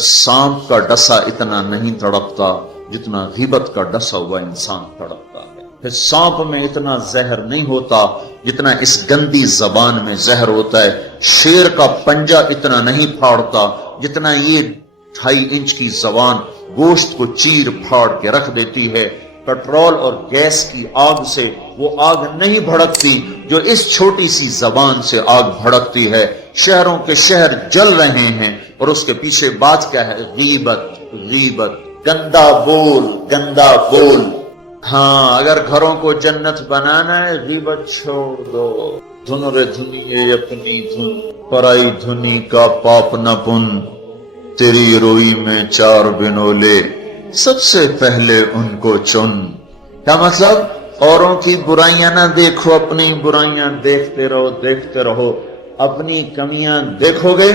سانپ کا ڈسا اتنا نہیں تڑپتا جتنا غیبت کا ڈسا ہوا انسان تڑپتا ہے. پھر سانپ میں اتنا زہر نہیں ہوتا جتنا اس گندی زبان میں زہر ہوتا ہے. شیر کا پنجہ اتنا نہیں پھاڑتا جتنا یہ 2.5 انچ کی زبان گوشت کو چیر پھاڑ کے رکھ دیتی ہے. پٹرول اور گیس کی آگ سے وہ آگ نہیں بھڑکتی جو اس چھوٹی سی زبان سے آگ بھڑکتی ہے. شہروں کے شہر جل رہے ہیں اور اس کے پیچھے بات کیا ہے؟ غیبت. غیبت، گندا بول، گندا بول. ہاں، اگر گھروں کو جنت بنانا ہے غیبت چھوڑ دو. دھن رے دھنیے اپنی دھن، پرائی دھنی کا پاپ نہ پن. تیری روئی میں 4 بنولے، سب سے پہلے ان کو چن. کیا مطلب؟ اوروں کی برائیاں نہ دیکھو، اپنی برائیاں دیکھتے رہو، دیکھتے رہو. اپنی کمیاں دیکھو گے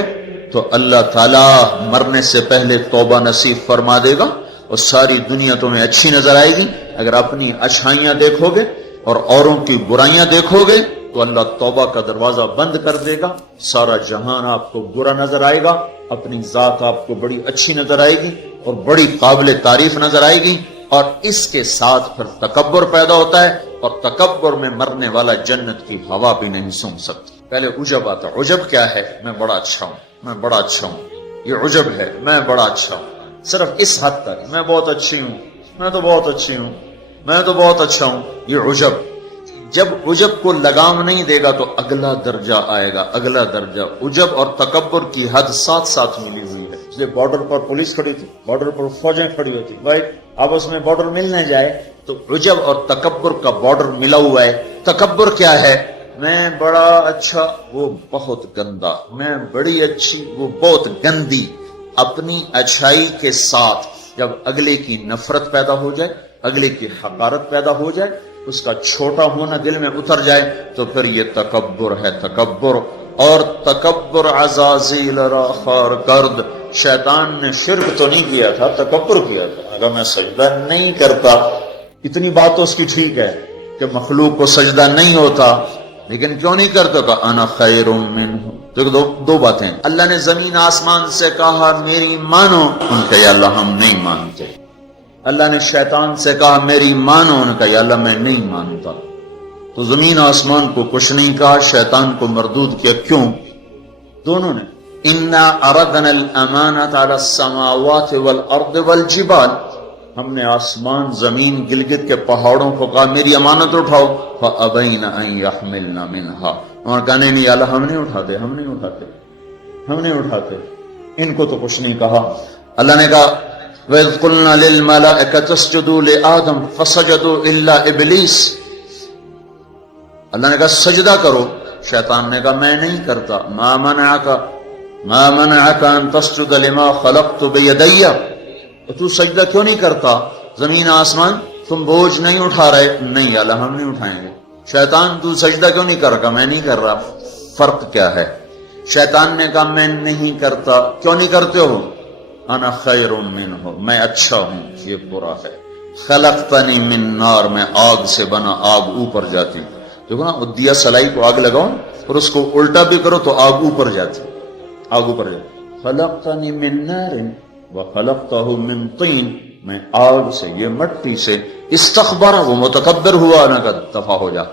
تو اللہ تعالیٰ مرنے سے پہلے توبہ نصیب فرما دے گا اور ساری دنیا تمہیں اچھی نظر آئے گی. اگر اپنی اچھائیاں دیکھو گے اور اوروں کی برائیاں دیکھو گے تو اللہ توبہ کا دروازہ بند کر دے گا. سارا جہان آپ کو برا نظر آئے گا، اپنی ذات آپ کو بڑی اچھی نظر آئے گی اور بڑی قابل تعریف نظر آئے گی. اور اس کے ساتھ پھر تکبر پیدا ہوتا ہے اور تکبر میں مرنے والا جنت کی ہوا بھی نہیں سونگھ سکتا. پہلے عجب آتا. عجب کیا ہے؟ میں بڑا اچھا ہوں، میں بڑا اچھا ہوں. یہ عجب ہے، میں بڑا اچھا ہوں. صرف اس حد تک میں بہت اچھی ہوں، میں تو بہت اچھی ہوں، میں تو بہت اچھا ہوں. یہ عجب. جب عجب کو لگام نہیں دے گا تو اگلا درجہ آئے گا، اگلا درجہ. عجب اور تکبر کی حد ساتھ ساتھ ملی ہوئی ہے. اس لیے بارڈر پر پولیس کھڑی تھی، بارڈر پر فوجیں کھڑی ہوتی. بھائی آپس میں بارڈر مل نہ جائے تو عجب اور تکبر کا بارڈر ملا ہوا ہے. تکبر کیا ہے؟ میں بڑا اچھا، وہ بہت گندا. میں بڑی اچھی، وہ بہت گندی. اپنی اچھائی کے ساتھ جب اگلے کی نفرت پیدا ہو جائے، اگلے کی حقارت پیدا ہو جائے، اس کا چھوٹا ہونا دل میں اتر جائے تو پھر یہ تکبر ہے. تکبر. اور تکبر عزازیل را خار کرد. شیطان نے شرک تو نہیں کیا تھا، تکبر کیا تھا. اگر میں سجدہ نہیں کرتا، اتنی بات تو اس کی ٹھیک ہے کہ مخلوق کو سجدہ نہیں ہوتا، لیکن کیوں نہیں کرتا تھا؟ انا خیر منہ. دو باتیں. اللہ نے زمین آسمان سے کہا میری مانو، ان کا یا اللہ ہم نہیں مانتے. اللہ نے شیطان سے کہا میری مانو، ان کا یا اللہ میں نہیں مانتا. تو زمین آسمان کو کچھ نہیں کہا، شیطان کو مردود کیا. کیوں؟ دونوں نے. انا اردنا الامانۃ علی السماوات والارض والجبال. ہم نے آسمان، زمین، گلگت کے پہاڑوں کو کہا میری امانت اٹھاؤ. فابین ان یحملن منها. اور کہنے نہیں اللہ ہم نہیں اٹھاتے، ہم نہیں اٹھاتے، ہم نہیں اٹھاتے. ان کو تو کچھ نہیں کہا. اللہ نے کہا وَإِذْ قُلْنَا لِلْمَلَائِكَةِ اسْجُدُوا لِآدَمَ فَسَجَدُوا إِلَّا إِبْلِيسَ. اللہ نے کہا سجدہ کرو. شیطان نے کہا میں نہیں کرتا. مَا مَنَعَكَ أَن تَسْجُدَ لِمَا خَلَقْتُ بِيَدَيَّ. تو سجدہ کیوں نہیں کرتا؟ زمین آسمان تم بوجھ نہیں اٹھا رہے. نہیں اللہ ہم نہیں اٹھائیں گے. شیطان تو سجدہ کیوں نہیں کر رہا؟ میں نہیں کر رہا. فرق کیا ہے؟ شیطان نے کہا میں نہیں کرتا. کیوں نہیں کرتے ہو؟ انا خیر منہ، میں اچھا ہوں، یہ برا ہے. خلقتنی من نار، میں آگ سے بنا، آگ اوپر جاتی. دیکھو نا، دیا سلائی کو آگ لگاؤ اور اس کو الٹا بھی کرو تو آگ اوپر جاتی، آگ اوپر جاتی. خلقتنی من نار وخلقتہ من طین، میں آگ سے، یہ مٹی سے. استخبر، وہ متکبر ہوا، نہ کہ دفع ہو جا.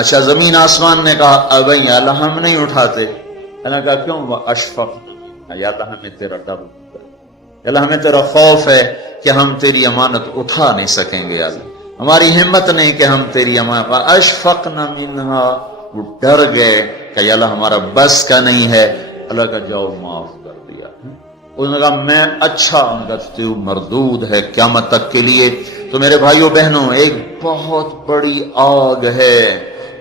اچھا زمین آسمان نے کہا ابھی اللہ ہم نہیں اٹھاتے. اللہ کہا کیوں؟ وہ اشفق، یا اللہ ہمیں تیرا ڈر، اللہ ہمیں تیرا خوف ہے کہ ہم تیری امانت اٹھا نہیں سکیں گے. اللہ ہماری ہمت نہیں کہ ہم تیری امانت. اشفقنا منہا، وہ ڈر گئے کہ اللہ ہمارا بس کا نہیں ہے. اللہ کا جاؤ معاف کر دیا. انہوں نے کہا میں اچھا ہوں، مردود ہے قیامت تک کے لیے. تو میرے بھائیوں بہنوں، ایک بہت بڑی آگ ہے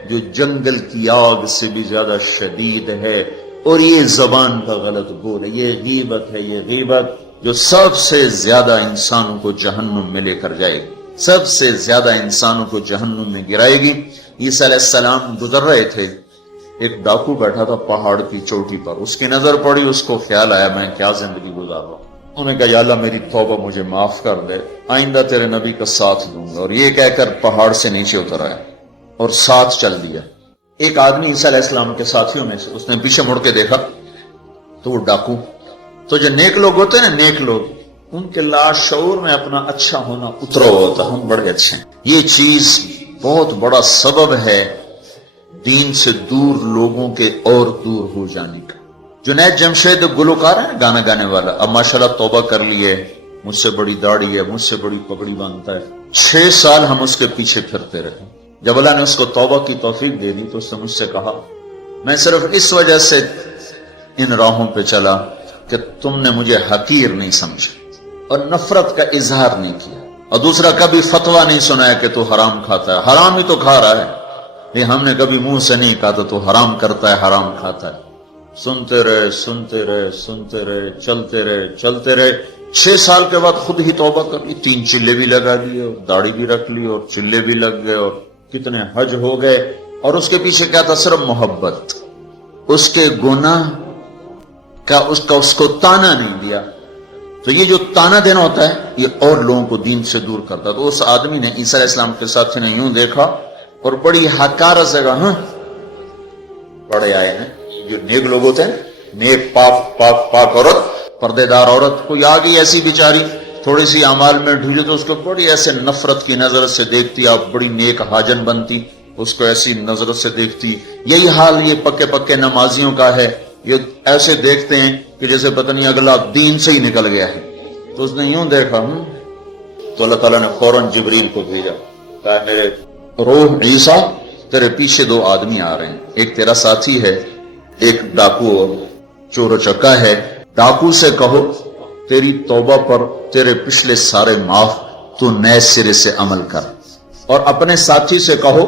جو جنگل کی آگ سے بھی زیادہ شدید ہے، اور یہ زبان کا غلط بول ہے. یہ غیبت ہے. یہ غیبت جو سب سے زیادہ انسانوں کو جہنم میں لے کر جائے گی، سب سے زیادہ انسانوں کو جہنم میں گرائے گی. عیسیٰ علیہ السلام گزر رہے تھے، ایک ڈاکو بیٹھا تھا پہاڑ کی چوٹی پر. اس کی نظر پڑی، اس کو خیال آیا میں کیا زندگی گزار رہا ہوں. انہوں نے کہا یا اللہ میری توبہ مجھے معاف کر دے، آئندہ تیرے نبی کا ساتھ دوں گا. اور یہ کہہ کر پہاڑ سے نیچے اتر آیا اور ساتھ چل دیا. ایک آدمی عیسیٰ علیہ السلام کے ساتھیوں میں سے، اس نے پیچھے مڑ کے دیکھا تو وہ ڈاکو تو جو نیک لوگ ہوتے ہیں نا، نیک لوگ، ان کے لاشعور میں اپنا اچھا ہونا اترا ہوتا، ہم بڑے اچھے ہیں. یہ چیز بہت بڑا سبب ہے دین سے دور لوگوں کے اور دور ہو جانے کا. جنید جمشید گلوکار ہے گانا گانے والا، اب ماشاءاللہ توبہ کر لیے، مجھ سے بڑی داڑھی ہے، مجھ سے بڑی پگڑی باندھتا ہے. 6 سال ہم اس کے پیچھے پھرتے رہے. جب اللہ نے اس کو توبہ کی توفیق دے دی تو اس نے مجھ سے کہا میں صرف اس وجہ سے ان راہوں پہ چلا کہ تم نے مجھے حقیر نہیں سمجھا اور نفرت کا اظہار نہیں کیا، اور دوسرا کبھی فتویٰ نہیں سنایا کہ تو حرام کھاتا ہے. حرام ہی تو کھا رہا ہے، یہ ہم نے کبھی منہ سے نہیں کہا تو حرام کرتا ہے، حرام کھاتا ہے. سنتے رہے سنتے رہے سنتے رہے، چلتے رہے چلتے رہے. 6 سال کے بعد خود ہی توبہ کر لی، 3 چلے بھی لگا دیے اور داڑھی بھی رکھ لی اور چلے بھی لگ گئے اور کتنے حج ہو گئے. اور اس کے پیچھے کیا تھا؟ صرف محبت. اس کے گناہ کا اس کو تانا نہیں دیا. تو یہ جو تانا دینا ہوتا ہے یہ اور لوگوں کو دین سے دور کرتا. تو اس آدمی نے عیسیٰ علیہ السلام کے ساتھی نے یوں دیکھا اور بڑی حقارت سے کہا ہاں بڑے آئے ہیں. جو نیک لوگ ہوتے ہیں، نیک پاک عورت، پردے دار عورت، کوئی آ گئی ایسی بیچاری تھوڑی سی اعمال میں ڈھیلی تو اس کو بڑی ایسے نفرت کی نظر سے دیکھتی، آپ بڑی نیک حاجن بنتی، اس کو ایسی نظر سے دیکھتی. یہی حال یہ پکے نمازیوں کا ہے، یہ ایسے دیکھتے ہیں کہ جیسے پتہ نہیں اگلا دین سے ہی نکل گیا ہے. تو اس نے یوں دیکھا تو اللہ تعالیٰ نے فوراً جبریل کو بھیجا، کہا میرے روح عیسیٰ تیرے پیچھے 2 آدمی آ رہے ہیں، ایک تیرا ساتھی ہے، ایک ڈاکو اور چور و چکا ہے. ڈاکو سے کہو تیری توبہ پر تیرے پچھلے سارے معاف، تو نئے سرے سے عمل کر. اور اپنے ساتھی سے کہو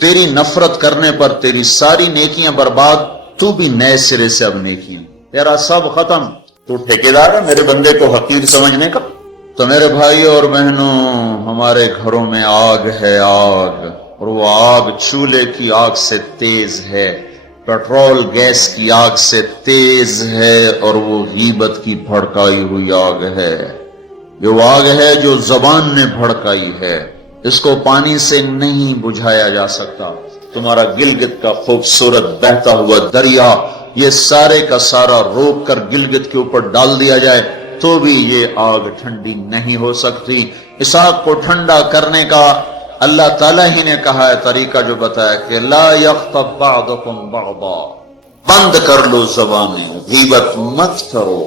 تیری نفرت کرنے پر تیری ساری نیکیاں برباد، تو بھی نئے سرے سے اب نیکیاں، تیرا سب ختم. تو ٹھیکیدار ہے میرے بندے کو حقیر سمجھنے کا. تو میرے بھائی اور بہنوں، ہمارے گھروں میں آگ ہے، آگ، اور وہ آگ چولہے کی آگ سے تیز ہے، پیٹرول گیس کی آگ سے تیز ہے، اور وہ غیبت کی بھڑکائی ہوئی آگ ہے. یہ وہ آگ ہے جو زبان نے بھڑکائی ہے، اس کو پانی سے نہیں بجھایا جا سکتا. تمہارا گلگت کا خوبصورت بہتا ہوا دریا یہ سارے کا سارا روک کر گلگت کے اوپر ڈال دیا جائے تو بھی یہ آگ ٹھنڈی نہیں ہو سکتی. اس آگ کو ٹھنڈا کرنے کا اللہ تعالیٰ ہی نے کہا ہے طریقہ، جو بتایا کہ لا یغتب بعضکم بعضا، بند کر لو زبانیں، غیبت مت کرو.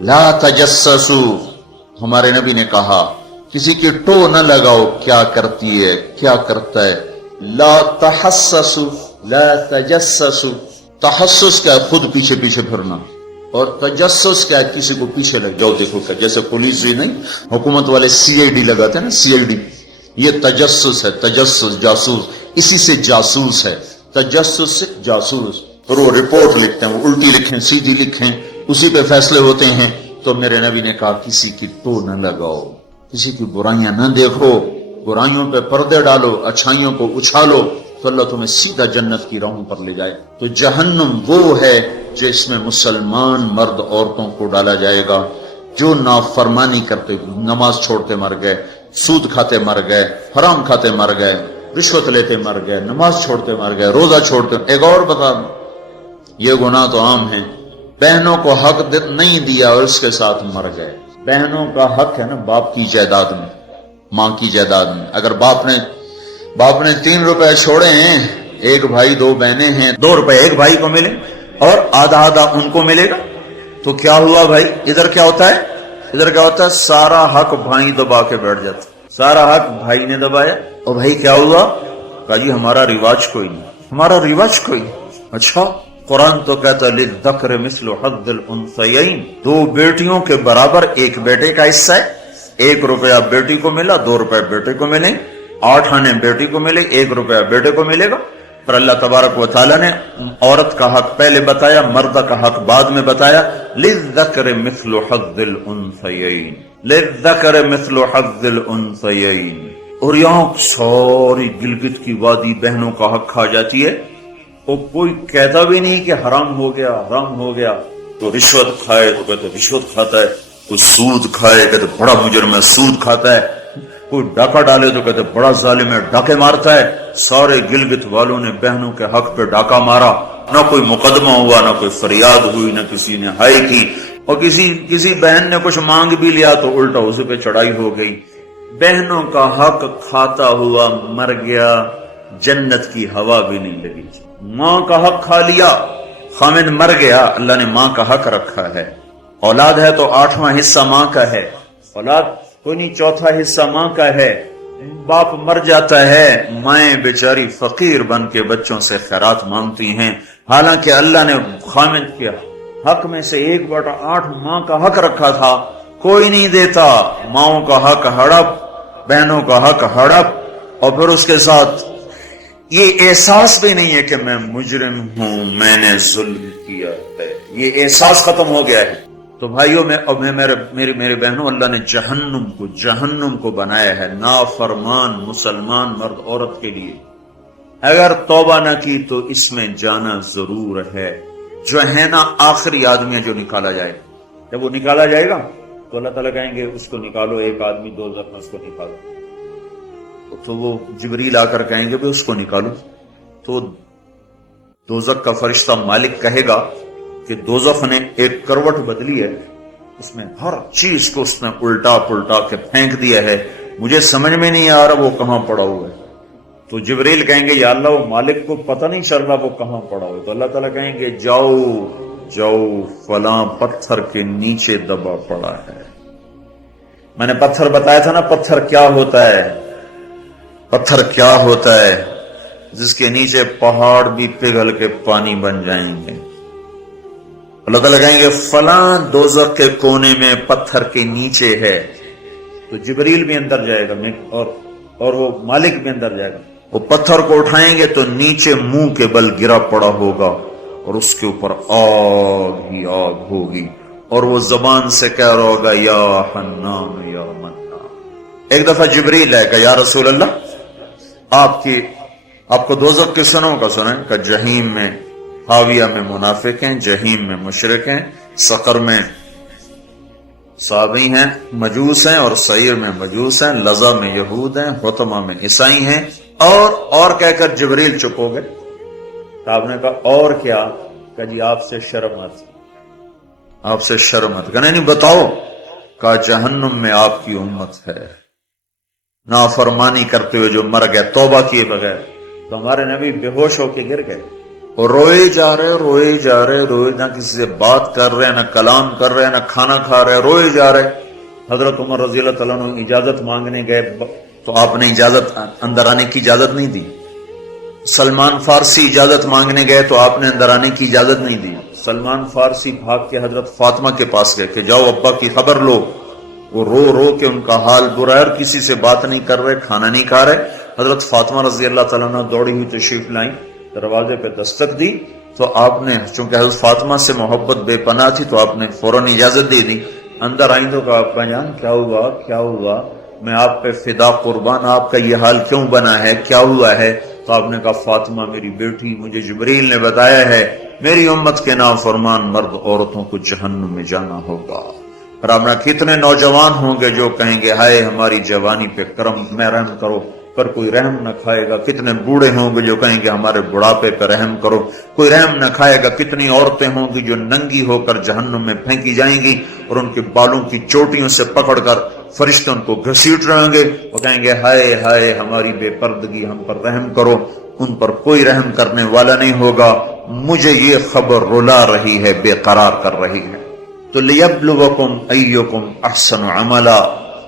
لا تجسسوا، ہمارے نبی نے کہا کسی کی ٹو نہ لگاؤ، کیا کرتی ہے کیا کرتا ہے. لا تحسسوا، لا تجسسوا. تحسس کیا ہے؟ خود پیچھے پھرنا. اور تجسس کیا ہے؟ کسی کو پیچھے لگ جاؤ دیکھو کیا. جیسے پولیس ہی نہیں، حکومت والے CID لگاتے ہیں نا، CID، یہ تجسس ہے. تجسس جاسوس، اسی سے جاسوس ہے، تجسس سے جاسوس. اور وہ رپورٹ لکھتے ہیں، وہ الٹی لکھیں سیدھی لکھیں، اسی پہ فیصلے ہوتے ہیں. تو میرے نبی نے کہا کسی کی ٹو نہ لگاؤ، کسی کی برائیاں نہ دیکھو، برائیوں پہ پردے ڈالو، اچھائیوں کو اچھالو، تو اللہ تمہیں سیدھا جنت کی راہوں پر لے جائے. تو جہنم وہ ہے جو اس میں مسلمان مرد عورتوں کو ڈالا جائے گا جو نافرمانی کرتے، نماز چھوڑتے مر گئے، سود کھاتے مر گئے، حرام کھاتے مر گئے، رشوت لیتے مر گئے، نماز چھوڑتے مر گئے، روزہ چھوڑتے. ایک اور بتا دوں، یہ گناہ تو عام ہیں. بہنوں کو حق نہیں دیا اور اس کے ساتھ مر گئے. بہنوں کا حق ہے نا باپ کی جائیداد میں، ماں کی جائیداد میں. اگر باپ نے 3 روپے چھوڑے ہیں، ایک بھائی 2 بہنیں ہیں، 2 روپے ایک بھائی کو ملے اور آدھا ان کو ملے گا، تو کیا ہوا بھائی؟ ادھر کیا ہوتا ہے؟ سارا حق بھائی دبا کے بیٹھ جاتا. سارا حق بھائی نے دبایا، اور بھائی کیا ہوا؟ کہا جی ہمارا رواج کوئی نہیں. اچھا، قرآن تو کہتا ہے للذکر مثل حظ الانثیین، 2 بیٹیوں کے برابر ایک بیٹے کا حصہ ہے. 1 روپیہ بیٹی کو ملا، 2 روپے بیٹے کو ملے، 8 آنے بیٹی کو ملے، 1 روپیہ بیٹے کو ملے گا. پر اللہ تبارک و تعالیٰ نے عورت کا حق پہلے بتایا، مرد کا حق بعد میں بتایا. للذکر مثل حظ الانثیین، للذکر مثل حظ الانثیین. اور یہاں ساری گلگت کی وادی بہنوں کا حق کھا جاتی ہے، اور کوئی کہتا بھی نہیں کہ حرام ہو گیا. تو رشوت کھائے تو کہتے رشوت کھاتا ہے، کوئی سود کھائے کہتے بڑا مجرم ہے سود کھاتا ہے، کوئی ڈاکہ ڈالے تو کہتے بڑا ظالم ہے ڈاکے مارتا ہے. سارے گلگت والوں نے بہنوں کے حق پہ ڈاکہ مارا، نہ کوئی مقدمہ ہوا، نہ کوئی فریاد ہوئی، نہ کسی نے ہائے کی. اور کسی بہن نے کچھ مانگ بھی لیا تو الٹا اسے پہ چڑھائی ہو گئی. بہنوں کا حق کھاتا ہوا مر گیا، جنت کی ہوا بھی نہیں لگی. ماں کا حق کھا لیا، خامد مر گیا، اللہ نے ماں کا حق رکھا ہے. اولاد ہے تو 8واں حصہ ماں کا ہے، اولاد کوئی نہیں 4تھا حصہ ماں کا ہے. باپ مر جاتا ہے، مائیں بیچاری فقیر بن کے بچوں سے خیرات مانگتی ہیں، حالانکہ اللہ نے خامد کے حق میں سے 1/8 ماں کا حق رکھا تھا، کوئی نہیں دیتا. ماؤں کا حق ہڑپ، بہنوں کا حق ہڑپ، اور پھر اس کے ساتھ یہ احساس بھی نہیں ہے کہ میں مجرم ہوں، میں نے ظلم کیا ہے، یہ احساس ختم ہو گیا ہے. تو بھائیوں میرے بہنوں، اللہ نے جہنم کو بنایا ہے نافرمان مسلمان مرد عورت کے لیے. اگر توبہ نہ کی تو اس میں جانا ضرور ہے. جو ہے نا آخری آدمی ہے جو نکالا جائے، جب وہ نکالا جائے گا تو اللہ تعالیٰ کہیں گے اس کو نکالو، ایک آدمی دوزخ میں اس کو نکالو. تو وہ جبریل آ کر کہیں گے بھی اس کو نکالو. تو دوزخ کا فرشتہ مالک کہے گا کہ دوزخ نے ایک کروٹ بدلی ہے، اس میں ہر چیز کو اس نے الٹا پلٹا کے پھینک دیا ہے، مجھے سمجھ میں نہیں آ رہا وہ کہاں پڑا ہوا ہے. تو جبریل کہیں گے یا اللہ وہ مالک کو پتہ نہیں چل رہا وہ کہاں پڑا ہوا ہے. تو اللہ تعالیٰ کہیں گے جاؤ فلاں پتھر کے نیچے دبا پڑا ہے. میں نے پتھر بتایا تھا نا، پتھر کیا ہوتا ہے، پتھر کیا ہوتا ہے جس کے نیچے پہاڑ بھی پگھل کے پانی بن جائیں گے. اللہ تعالیٰ کہیں گے فلاں دوزخ کے کونے میں پتھر کے نیچے ہے. تو جبریل بھی اندر جائے گا اور وہ مالک بھی اندر جائے گا. وہ پتھر کو اٹھائیں گے تو نیچے منہ کے بل گرا پڑا ہوگا اور اس کے اوپر آگ ہی آگ ہوگی، اور وہ زبان سے کہہ رہا ہوگا یا حنان یا منان. ایک دفعہ جبریل ہے کہ یا رسول اللہ آپ کو دوزخ کے سنوں کا سنیں کہ جہیم میں حاویہ میں منافق ہیں، جہیم میں مشرک ہیں، سقر میں صابی ہیں مجوس ہیں، اور سعیر میں مجوس ہیں، لظہ میں یہود ہیں، حطمہ میں عیسائی ہیں. اور کہہ کر جبریل چپ ہو گئے. تو آپ نے کہا اور کیا؟ کہ جی آپ سے شرم آتی نہیں بتاؤ. کہا جہنم میں آپ کی امت ہے، نافرمانی کرتے ہوئے جو مر گئے توبہ کیے بغیر. تو ہمارے نبی بے ہوش ہو کے گر گئے اور روئے جا رہے، نہ کسی سے بات کر رہے، نہ کلام کر رہے، نہ کھانا کھا رہے، روئے جا رہے. حضرت عمر رضی اللہ تعالیٰ عنہ اجازت مانگنے گئے تو آپ نے اندر آنے کی اجازت نہیں دی. سلمان فارسی اجازت مانگنے گئے تو آپ نے اندر آنے کی اجازت نہیں دی. سلمان فارسی بھاگ کے حضرت فاطمہ کے پاس گئے کہ جاؤ ابا کی خبر لو. وہ رو کے ان کا حال برا ہے اور کسی سے بات نہیں کر رہے، کھانا نہیں کھا رہے. حضرت فاطمہ رضی اللہ تعالیٰ عنہ دوڑی ہوئی تشریف لائیں، دروازے پہ دستک دی تو آپ نے، چونکہ حضرت فاطمہ سے محبت بے پناہ تھی، تو آپ نے فوراً اجازت دے دی. اندر آئیں تو کہا ابا جان کیا ہوا، میں آپ پہ فدا قربان، آپ کا یہ حال کیوں بنا ہے، کیا ہوا ہے؟ تو آپ نے کہا فاطمہ میری بیٹی، مجھے جبریل نے بتایا ہے میری امت کے نافرمان مرد عورتوں کو جہنم میں جانا ہوگا. اور آپ نے کتنے نوجوان ہوں گے جو کہیں گے ہائے ہماری جوانی پہ کرم میں رحم کرو، پر کوئی رحم نہ کھائے گا. کتنے بوڑھے ہوں گے جو کہیں گے ہمارے بڑھاپے پہ رحم کرو، کوئی رحم نہ کھائے گا. کتنی عورتیں ہوں گی جو ننگی ہو کر جہنم میں پھینکی جائیں گی اور ان کے بالوں کی چوٹیوں سے پکڑ کر فرشتے ان کو گھسیٹ رہیں گے. وہ کہیں گے ہائے ہماری بے پردگی، ہم پر رحم کرو. ان پر کوئی رحم کرنے والا نہیں ہوگا. مجھے یہ خبر رلا رہی ہے، بے قرار کر رہی ہے. تو لیبلوکم ایکم احسن عملا،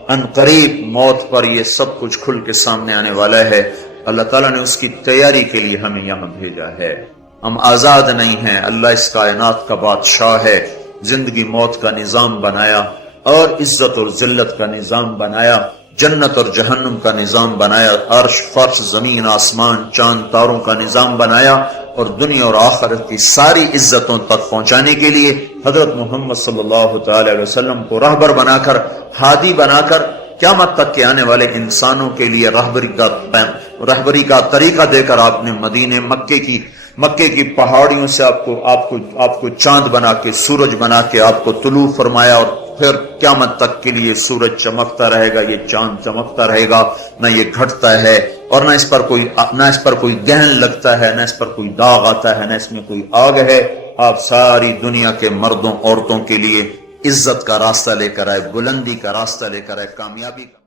ان قریب موت پر یہ سب کچھ کھل کے سامنے آنے والا ہے. اللہ تعالیٰ نے اس کی تیاری کے لیے ہمیں یہاں بھیجا ہے. ہم آزاد نہیں ہیں، اللہ اس کائنات کا بادشاہ ہے. زندگی موت کا نظام بنایا اور عزت اور ذلت کا نظام بنایا، جنت اور جہنم کا نظام بنایا، عرش فرش زمین آسمان چاند تاروں کا نظام بنایا، اور دنیا اور آخرت کی ساری عزتوں تک پہنچانے کے لیے حضرت محمد صلی اللہ تعالی علیہ وسلم کو رہبر بنا کر، ہادی بنا کر، قیامت تک کے آنے والے انسانوں کے لیے رہبری کا طریقہ دے کر آپ نے مدینے مکے کی پہاڑیوں سے آپ کو چاند بنا کے، سورج بنا کے آپ کو طلوع فرمایا. اور پھر قیامت تک کے لیے سورج چمکتا رہے گا، یہ چاند چمکتا رہے گا، نہ یہ گھٹتا ہے اور نہ اس پر کوئی گہن لگتا ہے، نہ اس پر کوئی داغ آتا ہے، نہ اس میں کوئی آگ ہے. آپ ساری دنیا کے مردوں عورتوں کے لیے عزت کا راستہ لے کر آئے، بلندی کا راستہ لے کر آئے، کامیابی کا